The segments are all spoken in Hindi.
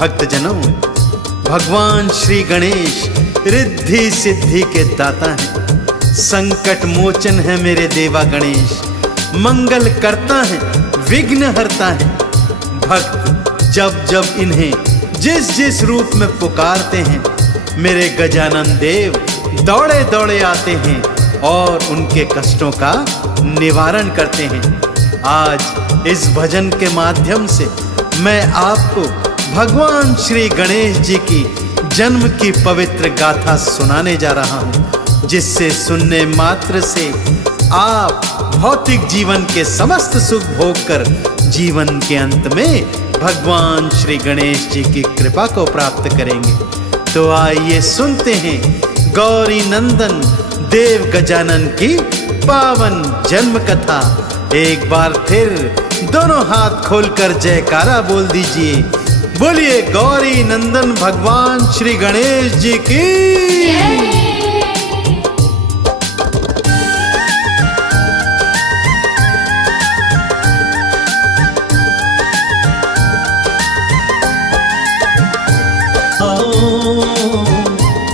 भक्तजनों, भगवान श्री गणेश रिद्धि सिद्धि के दाता हैं। संकट मोचन है मेरे देवा गणेश, मंगल करता है, विघ्न हरता है। भक्त जब जब इन्हें जिस जिस रूप में पुकारते हैं, मेरे गजानन देव दौड़े दौड़े आते हैं और उनके कष्टों का निवारण करते हैं। आज इस भजन के माध्यम से मैं आपको भगवान श्री गणेश जी की जन्म की पवित्र गाथा सुनाने जा रहा हूँ, जिससे सुनने मात्र से आप भौतिक जीवन के समस्त सुख भोग कर जीवन के अंत में भगवान श्री गणेश जी की कृपा को प्राप्त करेंगे। तो आइए सुनते हैं गौरी नंदन देव गजानन की पावन जन्म कथा। एक बार फिर दोनों हाथ खोलकर जयकारा बोल दीजिए। बोलिए गौरी नंदन भगवान श्री गणेश जी की।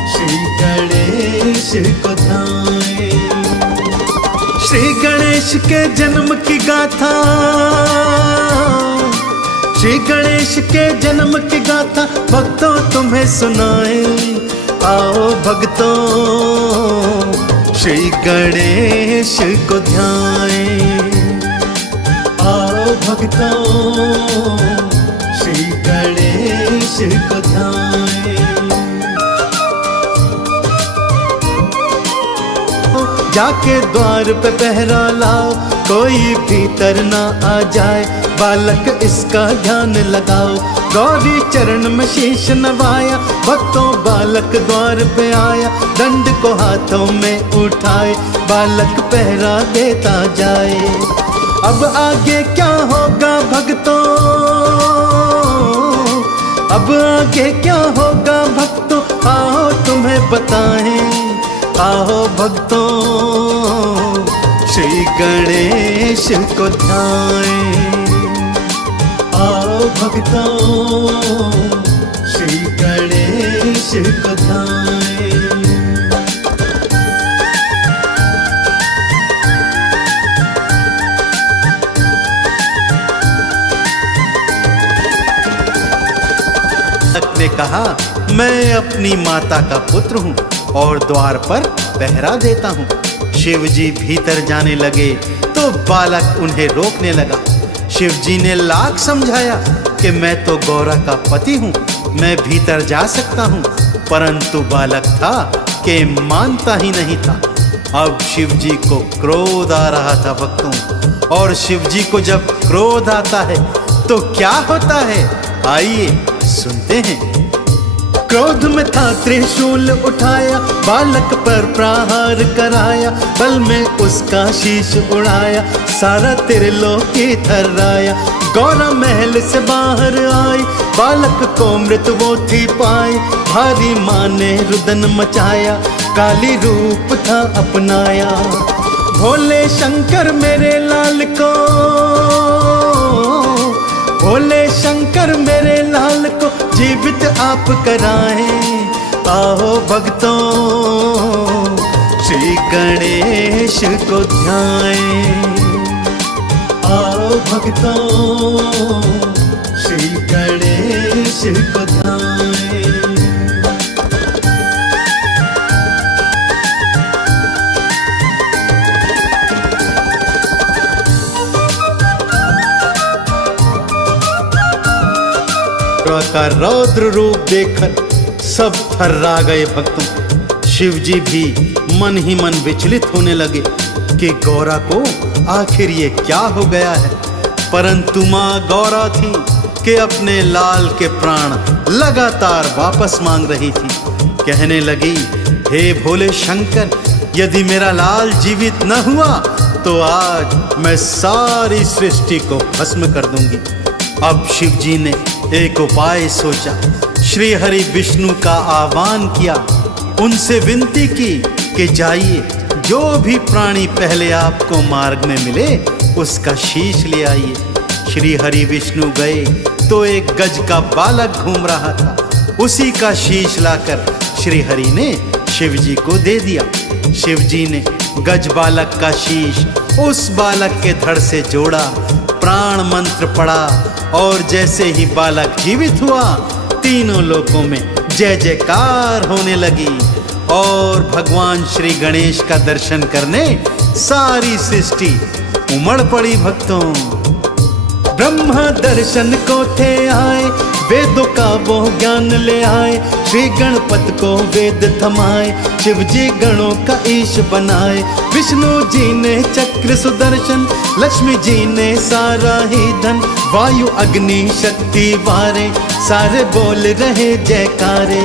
श्री गणेश को धाए, श्री गणेश के जन्म की गाथा, श्री गणेश के जन्म की गाथा भक्तों तुम्हें सुनाए। आओ भक्तों श्री गणेश को ध्याए, आओ भक्तों श्री गणेश को ध्याए। जाके द्वार पे पहरा लाओ, कोई भीतर ना आ जाए, बालक इसका ध्यान लगाओ। गौरी चरण में शीश नवाया, भक्तों बालक द्वार पे आया, दंड को हाथों में उठाए, बालक पहरा देता जाए। अब आगे क्या होगा भक्तों, अब आगे क्या होगा भक्तों, आओ तुम्हें बताएं। आओ भक्तों श्री गणेश को ध्याएं, आओ भक्तों श्री गणेश को ध्याएं। ने कहा, मैं अपनी माता का पुत्र हूँ और द्वार पर पहरा देता हूँ। शिव जी भीतर जाने लगे तो बालक उन्हें रोकने लगा। शिव जी ने लाख समझाया कि मैं तो गौरा का पति हूँ, मैं भीतर जा सकता हूँ, परंतु बालक था कि मानता ही नहीं था। अब शिव जी को क्रोध आ रहा था भक्तों, और शिव जी को जब क्रोध आता है तो क्या होता है, आइए सुनते हैं। क्रोध में था त्रिशूल उठाया, बालक पर प्रहार कराया, बल में उसका शीश उड़ाया, सारा त्रिलोकी थर्राया। गौरा महल से बाहर आई, बालक को मृत वो थी पाई, भारी माँ ने रुदन मचाया, काली रूप था अपनाया। भोले शंकर मेरे लाल को, भोले शंकर मेरे लाल को जीवित आप कराएं। आओ भक्तों श्री गणेश को ध्याएं, आओ भक्तों श्री गणेश को ध्याएं। का रौद्र रूप देखकर सब थर्रा गए भक्तों। शिव जी भी मन ही मन विचलित होने लगे कि गौरा को आखिर ये क्या हो गया है। परंतु माँ गौरा थी कि अपने लाल के प्राण लगातार वापस मांग रही थी। कहने लगी, हे भोले शंकर, यदि मेरा लाल जीवित न हुआ तो आज मैं सारी सृष्टि को भस्म कर दूंगी। अब शिव जी ने एक उपाय सोचा। श्री हरि विष्णु का आह्वान किया, उनसे विनती की कि जाइए, जो भी प्राणी पहले आपको मार्ग में मिले उसका शीश ले आइए। श्री हरि विष्णु गए तो एक गज का बालक घूम रहा था। उसी का शीश लाकर श्री हरि ने शिव जी को दे दिया। शिव जी ने गज बालक का शीश उस बालक के धड़ से जोड़ा, प्राण मंत्र पड़ा और जैसे ही बालक जीवित हुआ, तीनों लोकों में जय जयकार होने लगी और भगवान श्री गणेश का दर्शन करने सारी सृष्टि उमड़ पड़ी भक्तों। ब्रह्मा दर्शन को थे आए, वेदों का वो ज्ञान ले आए, श्री गणपति को वेद थमाए, शिव जी गणों का ईश बनाए। विष्णु जी ने चक्र सुदर्शन, लक्ष्मी जी ने सारा ही धन, वायु अग्नि शक्ति वारे, सारे बोल रहे जयकारे।